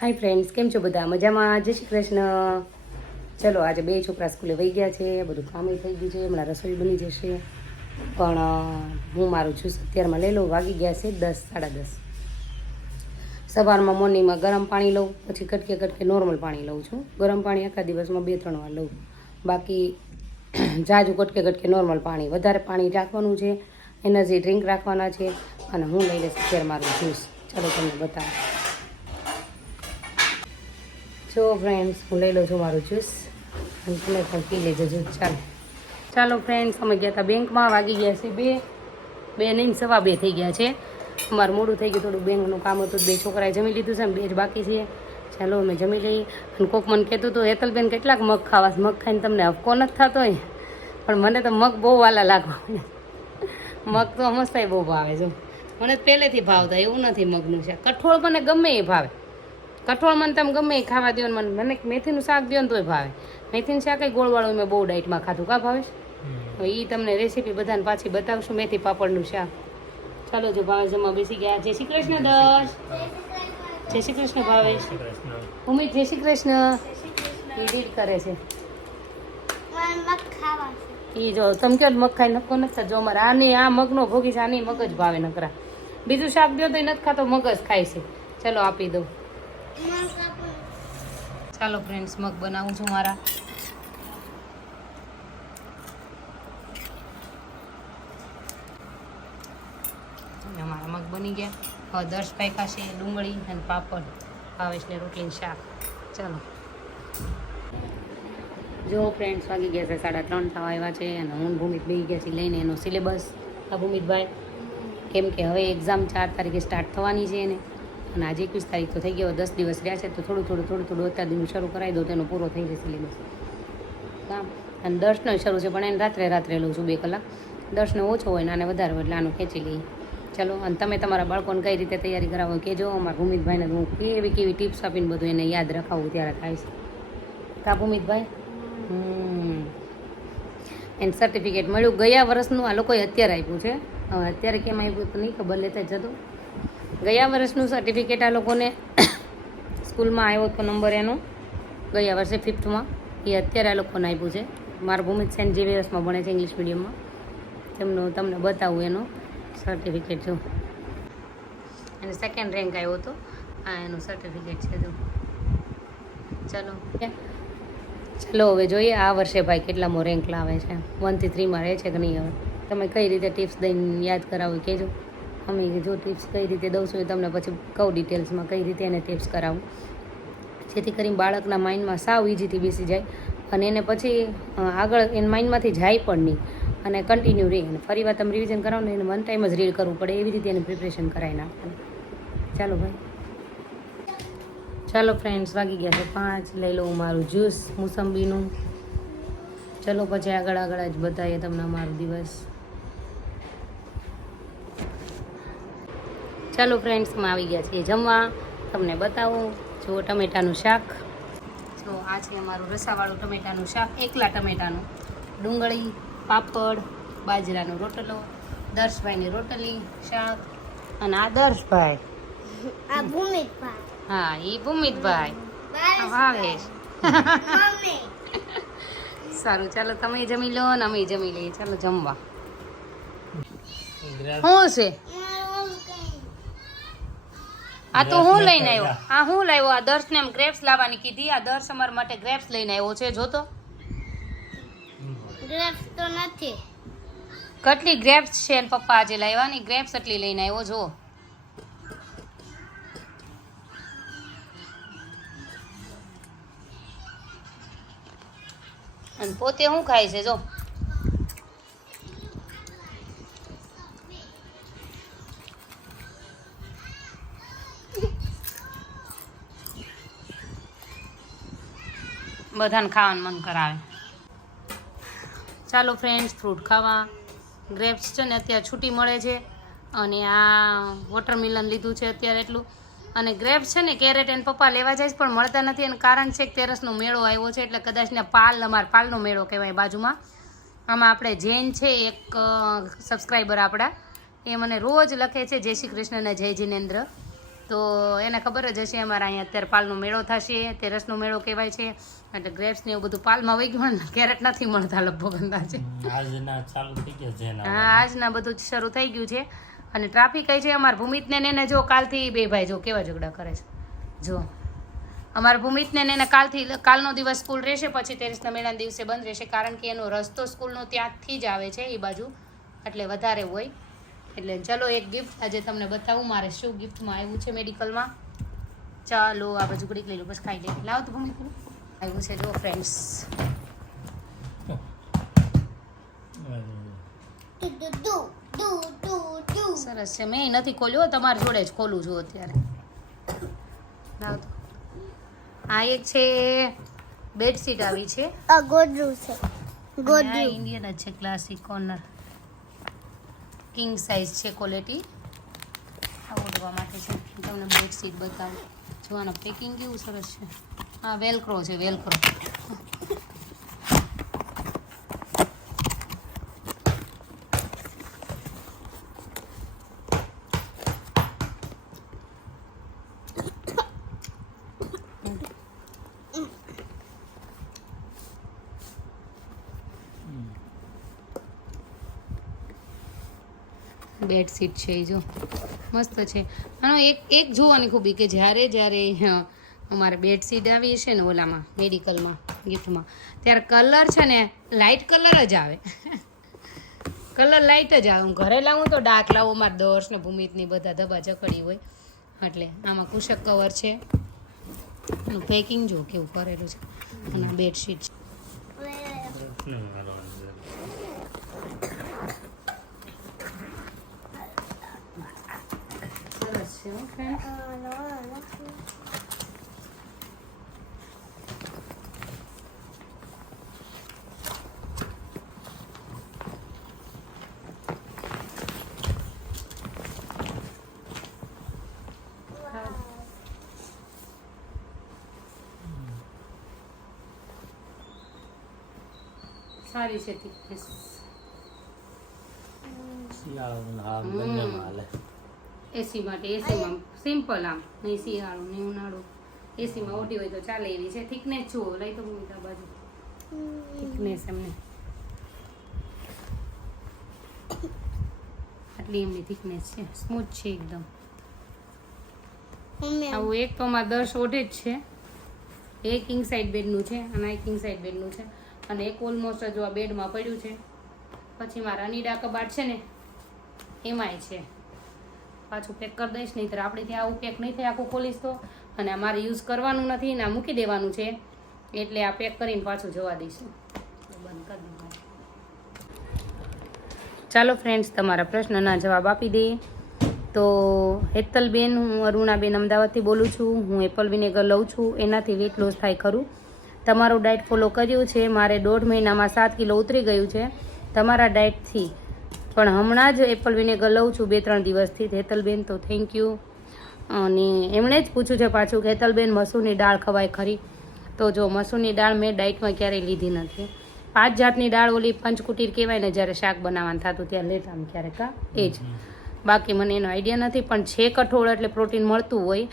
Hi friends, કેમ છો બધા? મજામાં? જય શ્રી કૃષ્ણ. ચલો, આજે બે છોકરા સ્કૂલે વહી ગયા છે, બધું કામ થઈ ગયું છે, હમણાં રસોઈ બની જશે. પણ હું મારું જ્યુસ અત્યારમાં લઈ લઉં. વાગી ગયા છે 10, 10:30. સવારમાં મોર્નિંગમાં ગરમ પાણી લઉં, પછી કટકે કટકે નોર્મલ પાણી લઉં છું. ગરમ પાણી આખા દિવસમાં 2-3 વાર લઉં. બાકી જાજુ કટકે કટકે નોર્મલ પાણી, વધારે પાણી રાખવાનું છે. એનર્જી ડ્રિંક રાખવાના છે. અને હું લઈ લઈશ અત્યારે મારું જ્યુસ. ચાલો તમને બતાવું. જો ફ્રેન્ડ્સ, હું લઈ લઉં છું મારું જ્યુસ અને તમે પણ પી લેજો જ્યુસ. ચાલો ફ્રેન્ડ્સ, અમે ગયા હતા બેંકમાં. વાગી ગયા છે 2 નહીં, 2:15 થઈ ગયા છે. અમારું મોડું થઈ ગયું, થોડું બેંકનું કામ હતું. 2 છોકરાએ જમી લીધું છે, 2 જ બાકી છે. ચાલો અમે જમી લઈએ. અને કોક મને કહેતું હતું, હેતલબેન કેટલાક મગ ખાવા? મગ ખાઈને તમને હફકો નથી થતો હોય? પણ મને તો મગ બહુ વાલા લાગવા. મગ તો મસ્ત બહુ ભાવે. જો મને પહેલેથી ભાવતા, એવું નથી મગનું શાક. કઠોળ મને ગમે એ ભાવે. કઠોળ મને તમે ગમે એ ખાવા દો ને, મને મેથીનું શાક દો ને તોય ભાવે. મેથીનું શાક એ ગોળવાળું મેં બહુ ડાયટમાં ખાધું. કા ભાવેશ? એ તમને રેસીપી બધાને પાછી બતાવશું, મેથી પાપડનું શાક. ચાલો, જો ભાવેશ જમવા બેસી ગયા. જય શ્રી કૃષ્ણ દર્શ. જય શ્રી કૃષ્ણ ભાવેશ. ઉમેશ જય શ્રી કૃષ્ણ. એ રીડ કરે છે. એ જો તમે કહો મગ ખાઈ નખો નથી. જો અમારે આની આ મગનો ભોગી છે, આની મગ જ ભાવે નકરા. બીજું શાક દો તો એ નથી ખાતો, મગ જ ખાય છે. ચલો આપી દઉં. ચાલો ફ્રેન્ડ્સ, મગ બનાવું છું મારા. અમારા મગ બની ગયા. હવે દર્શભાઈ પાસે ડુંગળી અને પાપડ, ભાવેશને રોટલી શાક. ચાલો જો ફ્રેન્ડ્સ, વાગી ગયા છે 3:30 થવા આવ્યા છે. અને હું ભૂમિત બેસી ગયા છે લઈને એનો સિલેબસ. આ ભૂમિતભાઈ કેમ કે હવે એક્ઝામ 4 તારીખે સ્ટાર્ટ થવાની છે એને. અને આજે 21 તારીખ તો થઈ ગયો, 10 દિવસ રહ્યા છે. તો થોડું અત્યાર શરૂ કરાવી દો તો એનો પૂરો થઈ જશે સિલેબસ. કામ અને દર્શનો શરૂ છે, પણ એને રાત્રે લઉં છું 2 કલાક. દર્શનો ઓછો હોય ને આને વધારે હોય એટલે આનું ખેંચી લઈએ. ચલો, અને તમે તમારા બાળકોને કઈ રીતે તૈયારી કરાવો કહેજો. અમારા ભૂમિતભાઈને હું કેવી ટિપ્સ આપીને બધું એને યાદ રખાવું ત્યારે થાય છે. કા ભૂમિતભાઈ? એને સર્ટિફિકેટ મળ્યું ગયા વર્ષનું. આ લોકોએ અત્યારે આપ્યું છે. હવે અત્યારે કેમ આપ્યું તો નહીં ખબર, લેતા જ જતું. ગયા વર્ષનું સર્ટિફિકેટ આ લોકોને સ્કૂલમાં આવ્યો હતો નંબર એનો, ગયા વર્ષે 5th. એ અત્યારે આ લોકોને આપ્યું છે. મારા ભૂમિત સેન્ટ ઝેવિયર્સમાં ભણે છે, ઇંગ્લિશ મીડિયમમાં. તેમનું તમને બતાવું એનો સર્ટિફિકેટ. જો એને 2nd રેન્ક આવ્યો હતો. આ એનું સર્ટિફિકેટ છે. જો ચલો હવે જોઈએ આ વર્ષે ભાઈ કેટલામો રેન્ક લાવે છે. 1 થી 3 રહે છે કે નહીં. હવે તમે કઈ રીતે ટિપ્સ દઈને યાદ કરાવો કહેજો. અમે જો ટિપ્સ કઈ રીતે દઉં છું એ તમને પછી કહું ડિટેલ્સમાં, કઈ રીતે એને ટિપ્સ કરાવું, જેથી કરીને બાળકના માઇન્ડમાં સાવ ઇઝીથી બેસી જાય. અને એને પછી આગળ એના માઇન્ડમાંથી જાય પણ નહીં અને કન્ટિન્યુ રહે. અને ફરી વાર તમે રિવિઝન કરાવો ને એને 1 ટાઈમ જ રીડ કરવું પડે, એવી રીતે એને પ્રિપરેશન કરાવી નાખવાનું. ચાલો ભાઈ. ચાલો ફ્રેન્ડ્સ, વાગી ગયા છે 5. લઈ લઉં મારું જ્યુસ મોસંબીનું. ચલો પછી આગળ જ બતાવીએ તમને અમારો દિવસ. ચાલો ફ્રેન્ડ્સ, અમે આવી ગયા છીએ જમવા. તમને બતાવું. જો ટમેટાનું શાક. જો આ છે અમારું રસાવાળું ટમેટાનું શાક, એકલા ટમેટાનું. ડુંગળી, પાપડ, બાજરાનો રોટલો, દર્શભાઈની રોટલી શાક. અને આ દર્શભાઈ, આ ભૂમિતભાઈ. હા એ ભૂમિતભાઈ, આ ભાવેશ. સારું, ચાલો તમે જમી લો ને અમે જમી લઈએ. ચાલો જમવા. શું છે આ? તો હું લઈને આવ્યો. આ હું લાવ્યો? આ દર્શને એમ ગ્રેપ્સ લાવવાની કીધી. આ દર્શ અમારા માટે ગ્રેપ્સ લઈને આવ્યો છે. જોતો ગ્રેપ્સ તો નથી. કેટલી ગ્રેપ્સ છે પપ્પા આજે લાવ્યા. ગ્રેપ્સ એટલી લઈને આવ્યો. જો અને પોતે શું ખાય છે? જો બધાને ખાવાનું મન કરાવે. ચાલો ફ્રેન્ડ્સ, ફ્રૂટ ખાવા. ગ્રેપ્સ છે ને અત્યારે છૂટી મળે છે. અને આ વોટરમિલન લીધું છે અત્યારે એટલું. અને ગ્રેપ્સ છે ને કેરેટ એને પપ્પા લેવા જાય છે પણ મળતા નથી. એનું કારણ છે કે તેરસનો મેળો આવ્યો છે એટલે કદાચ ને અમારા પાલનો મેળો કહેવાય બાજુમાં. આમાં આપણે જૈન છે એક સબસ્ક્રાઈબર આપણા, એ મને રોજ લખે છે જય શ્રી કૃષ્ણ ને જય જિનેન્દ્ર. તો એને ખબર જ હશે અમારા અહીંયા અત્યારે પાલનો મેળો થશે, તેરસનો મેળો કહેવાય છે, એટલે ગ્રેપ્સ ને એવું બધું પાલમાં વહી ગયું ને, કેરેટ નથી મળતા લગભગ અંદાજે. હા, આજના બધું શરૂ થઈ ગયું છે. અને ટ્રાફિક કઈ છે અમારા ભૂમિતને ને એને જો કાલથી બે ભાઈ જો કેવા ઝઘડા કરે છે. જો અમારા ભૂમિતને ને એને કાલનો દિવસ સ્કૂલ રહેશે, પછી તેરસના મેળાના દિવસે બંધ રહેશે, કારણ કે એનો રસ્તો સ્કૂલનો ત્યાંથી જ આવે છે એ બાજુ, એટલે વધારે હોય. એટલે ચલો એક ગિફ્ટ આજે તમને બતાવું મારે શું ગિફ્ટમાં આવ્યું છે મેડિકલમાં. ચાલો આ બાજુ ઘડીક લઈ લો, બસ ખાઈ લે. લાવ તો ભૂમિ આવ્યું છે જો ફ્રેન્ડ્સ. સરસ છે. મેં નથી ખોલ્યો, તમારી જોડે જ ખોલું છું અત્યારે. લાવ તો. આ એક છે બેડશીટ આવી છે, ગોદડું છે. ગોદડું ઇન્ડિયન જ છે, ક્લાસિક કોર્નર કિંગ સાઇઝ છે ક્વોલિટી. આ ઓઢવા માટે છે. તમને બેડશીટ બતાવું. જોવાનું પેકિંગ કેવું સરસ છે. હા, વેલક્રો છે, વેલક્રો. બેડશીટ છે એ જો મસ્ત છે. આનો એક જોવાની ખૂબી કે જ્યારે અમારે બેડશીટ આવી છે ને ઓલામાં મેડિકલમાં ગિફ્ટમાં, ત્યારે કલર છે ને લાઇટ કલર જ આવે. કલર લાઇટ જ આવે. હું ઘરે લાવું તો ડાર્ક લાવું. મારા દર્શ ને ભૂમિતની બધા ધબા જકડી હોય, એટલે આમાં કુશક કવર છે. એનું પેકિંગ જો કેવું કરેલું છે. અને બેડશીટ છે. સરસ છે ફ્રેન્ડ. સારી છે thickness. એસી માટે, એસીમાં સિમ્પલ, આમ નહીં શિયાળો નહીં ઉનાળો, એસીમાં ઓઢી હોય તો ચાલે એવી છે. થિકનેસ જુઓ, લઈ તો આ બાજુ થિકનેસ એમને આટલી એમની થિકનેસ છે, સ્મૂથ છે એકદમ. આવું એક તો અમારે 10 ઓઢે જ છે. એક કિંગ સાઇડ બેડનું છે અને એક કિંગ સાઇડ બેડનું છે, અને એક ઓલમોસ્ટ જો આ બેડમાં પડ્યું છે. પછી મારા અનીડા કબાટ છે ને એમાંય છે. પાછું પેક કરી દઈશ, નહીં તો આપણે ત્યાં આવું પેક નહીં થાય આખું ખોલીશ તો. અને અમારે યુઝ કરવાનું નથી ને આ મૂકી દેવાનું છે, એટલે આ પેક કરીને પાછું જવા દઈશું. બંધ કરી દઉં. ચાલો ફ્રેન્ડ્સ, તમારા પ્રશ્નના જવાબ આપી દઈએ. તો હેતલબેન, હું અરુણાબેન અમદાવાદથી બોલું છું. હું એપલ વિનેગર લઉં છું, એનાથી વેટ લોસ થાય ખરું? તમારું ડાયટ ફોલો કર્યું છે, મારે 1.5 મહિનામાં 7 કિલો ઉતરી ગયું છે તમારા ડાયટથી, પણ હમણાં જ એપલ વિનેગર લઉં છું 2-3 દિવસથી. હેતલબેન, તો થેન્ક યુ. અને એમણે જ પૂછ્યું છે પાછું કે હેતલબેન મસૂરની દાળ ખવાય ખરી? તો જો મસૂરની દાળ મેં ડાયટમાં ક્યારેય લીધી નથી. 5 જાતની દાળ, ઓલી પંચકુટીર કહેવાય ને, જ્યારે શાક બનાવવાનું થતું ત્યારે લેતા આમ ક્યારેક, એ જ. બાકી મને એનો આઈડિયા નથી, પણ છે કઠોળ એટલે પ્રોટીન મળતું હોય.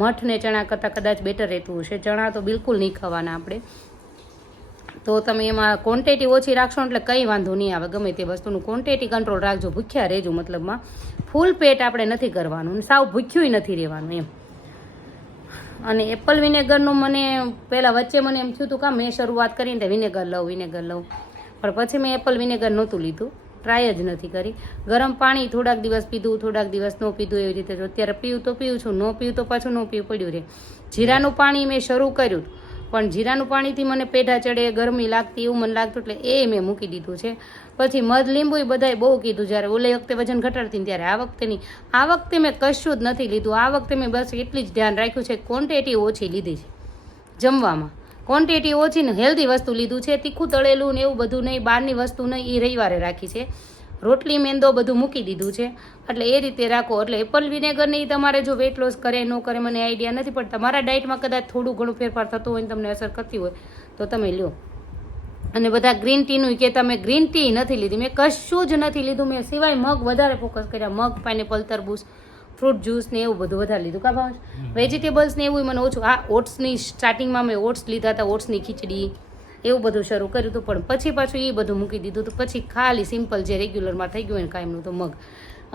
મઠ ને ચણા કરતાં કદાચ બેટર રહેતું હશે. ચણા તો બિલકુલ નહીં ખાવાના આપણે. તો તમે એમાં ક્વોન્ટિટી ઓછી રાખશો એટલે કંઈ વાંધો નહીં આવે. ગમે તે વસ્તુનું ક્વોન્ટિટી કંટ્રોલ રાખજો. ભૂખ્યા રહેજો, મતલબમાં ફૂલ પેટ આપણે નથી કરવાનું, સાવ ભૂખ્યું નથી રહેવાનું એમ. અને એપલ વિનેગરનું મને પહેલાં વચ્ચે મને એમ થયું હતું કે મેં શરૂઆત કરીને તે વિનેગર લઉં, પણ પછી મેં એપલ વિનેગર નહોતું લીધું, ટ્રાય જ નથી કરી. ગરમ પાણી થોડાક દિવસ પીધું, થોડાક દિવસ ન પીધું, એવી રીતે. અત્યારે પીવું તો પીવું છું, ન પીવું તો પાછું ન પીવું પડ્યું રહે. જીરાનું પાણી મેં શરૂ કર્યું, પણ જીરાનું પાણીથી મને પેઢા ચડે, ગરમી લાગતી એવું મને લાગતું, એટલે એ મેં મૂકી દીધું છે. પછી મધ લીંબુ બધાએ બહુ કીધું, જ્યારે ઓલે વખતે વજન ઘટાડતી ને ત્યારે. આ વખતે નહીં, આ વખતે મેં કશું જ નથી લીધું. આ વખતે મેં બસ એટલી જ ધ્યાન રાખ્યું છે, ક્વોન્ટિટી ઓછી લીધી છે જમવામાં. ક્વોન્ટિટી ઓછી ને હેલ્ધી વસ્તુ લીધું છે. તીખું તળેલું ને એવું બધું નહીં, બહારની વસ્તુ નહીં, એ રવિવારે રાખી છે. રોટલી મેંદો બધું મૂકી દીધું છે. એટલે એ રીતે રાખો. એટલે એપલ વિનેગરની તમારે જો વેટ લોસ કરે ન કરે મને આઈડિયા નથી, પણ તમારા ડાયટમાં કદાચ થોડું ઘણું ફેરફાર થતો હોય ને તમને અસર કરતી હોય તો તમે લો. અને બધા ગ્રીન ટીનું કે તમે ગ્રીન ટી નથી લીધી, મેં કશું જ નથી લીધું. મેં સિવાય મગ વધારે ફોકસ કર્યા, મગ, પાઇનેપલ, તરબૂચ, ફ્રૂટ જ્યુસ ને એવું બધું વધારે લીધું કા ભાવ વેજીટેબલ્સ ને એવું મને ઓછું. હા, ઓટ્સની સ્ટાર્ટિંગમાં મેં ઓટ્સ લીધા હતા, ઓટ્સની ખીચડી એવું બધું શરૂ કર્યું હતું, પણ પછી પાછું એ બધું મૂકી દીધું તો પછી ખાલી સિમ્પલ જે રેગ્યુલરમાં થઈ ગયું ને કાયમનું તો મગ.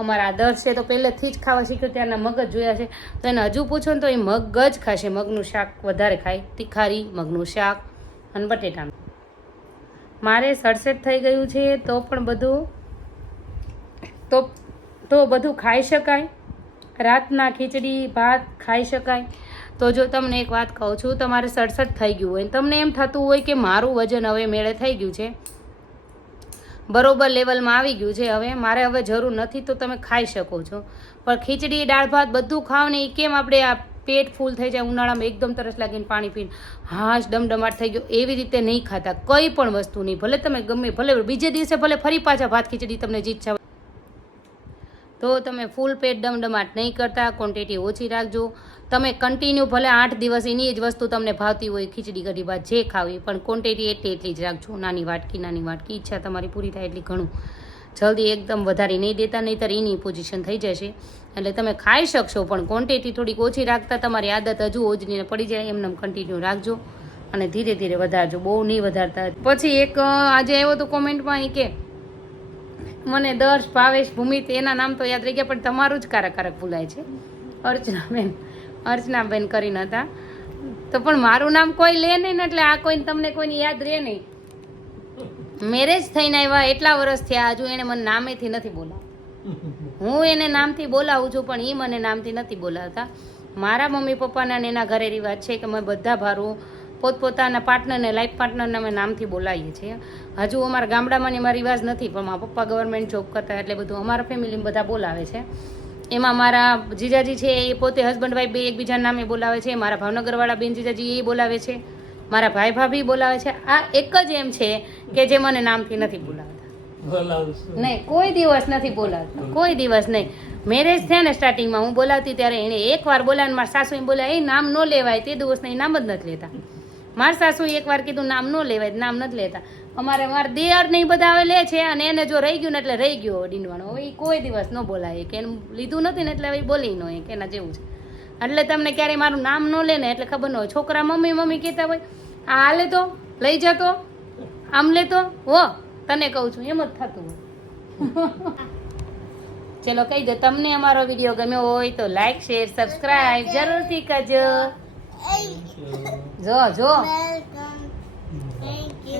અમારા આદર્શ છે તો પહેલેથી જ ખાવા શીખ્યો, ત્યારના મગ જ જોયા છે, તો એને હજુ પૂછો ને તો એ મગ જ ખાશે. મગનું શાક વધારે ખાય, તીખારી મગનું શાક અને બટેટાનું. મારે 67 થઈ ગયું છે તો પણ બધું તો બધું ખાઈ શકાય. રાતના ખીચડી ભાત ખાઈ શકાય. તો જો તમને એક વાત કહું છું, તમારે 67 થઈ ગયું હોય તમને એમ થતું હોય કે મારું વજન હવે મેળે થઈ ગયું છે, બરોબર લેવલમાં આવી ગયું છે, હવે મારે હવે જરૂર નથી, તો તમે ખાઈ શકો છો. પણ ખીચડી દાળ ભાત બધું ખાવ ને એ કેમ આપણે આ પેટ ફૂલ થઈ જાય ઉનાળામાં એકદમ તરસ લાગીને પાણી પીને હાશ ડમડમાટ થઈ ગયો એવી રીતે નહીં ખાતા. કંઈ પણ વસ્તુ નહીં, ભલે તમે ગમે ભલે બીજે દિવસે ભલે ફરી પાછા ભાત ખીચડી તમને જે ઈચ્છા તો તમે ફૂલ પેટ ડમડમાટ નહીં કરતા, ક્વોન્ટિટી ઓછી રાખજો. તમે કન્ટિન્યુ ભલે 8 દિવસ એની જ વસ્તુ તમને ભાવતી હોય, ખીચડી કઢી ભાત જે ખાવી, પણ ક્વોન્ટિટી એટલી જ રાખજો. નાની વાટકી ઈચ્છા તમારી પૂરી થાય એટલી ઘણું. જલ્દી એકદમ વધારી નહીં દેતા, નહીંતર એની પોઝિશન થઈ જશે. એટલે તમે ખાઈ શકશો પણ ક્વોન્ટિટી થોડીક ઓછી રાખતા, તમારી આદત હજુ ઓજનીને પડી જાય એમને કન્ટિન્યુ રાખજો અને ધીરે ધીરે વધારજો, બહુ નહીં વધારતા. પછી એક આજે આવ્યો તો કોમેન્ટમાં એ કે મને દર્શ ભાવેશ ભૂમિત એના નામ તો યાદ રહી ગયા પણ તમારું જ કારક ભૂલાય છે. અર્ચનાબેન કરીને હતા તો પણ મારું નામ કોઈ લે નહીં ને એટલે આ કોઈ તમને કોઈને યાદ રહે નહીં. મેરેજ થઈને આવ્યા એટલા વર્ષ થયા હજુ એને મને નામેથી નથી બોલાવતા. હું એને નામથી બોલાવું છું પણ એ મને નામથી નથી બોલાવતા. મારા મમ્મી પપ્પાના ને એના ઘરે રિવાજ છે કે અમે બધા ભારું પોતપોતાના પાર્ટનરને લાઈફ પાર્ટનરને અમે નામથી બોલાવીએ છીએ. હજુ અમારા ગામડામાં એમાં રિવાજ નથી પણ મારા પપ્પા ગવર્મેન્ટ જોબ કરતા એટલે બધું અમારા ફેમિલીમાં બધા બોલાવે છે. એમાં મારા જીજાજી છે એ પોતે હસબન્ડ વાઈફ બે એકબીજાના નામે બોલાવે છે. મારા ભાવનગરવાળા બેન જીજાજી એ બોલાવે છે, મારા ભાઈ ભાભી બોલાવે છે. આ એક જ એમ છે કે જે મને નામથી નથી બોલાવતા. નહીં, કોઈ દિવસ નથી બોલાવતા, કોઈ દિવસ નહીં. મેરેજ થયા ને સ્ટાર્ટિંગમાં હું બોલાવતી ત્યારે એને એકવાર બોલાવીને મારા સાસુએ બોલાવે એ નામ ન લેવાય, તે દિવસને એ નામ જ નથી લેતા. મારા સાસુએ એકવાર કીધું નામ ન લેવાય, નામ નથી લેતા. મારા દેર ને બધા હવે લે છે અને એને જો રહી ગયું ને એટલે રહી ગયો ડીંડવાનો. હવે એ કોઈ દિવસ ન બોલાય કે એનું લીધું નથી ને એટલે હવે બોલી ન હોય કે એના જેવું છે. એટલે તમને ક્યારેય મારું નામ ન લે ને એટલે ખબર ન હોય. છોકરા મમ્મી મમ્મી કહેતા હોય આ હાલે તો લઈ જતો આમ લેતો હો, તને કહું છું એમ જ થતું હોય. ચલો કહી દો તમને અમારો વિડીયો ગમ્યો હોય તો લાઈક શેર સબસ્ક્રાઈબ જરૂરથી કરજો. જો Thank you.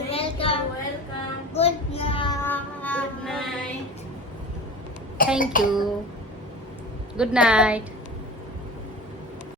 Welcome. Good night. Thank you. Good night.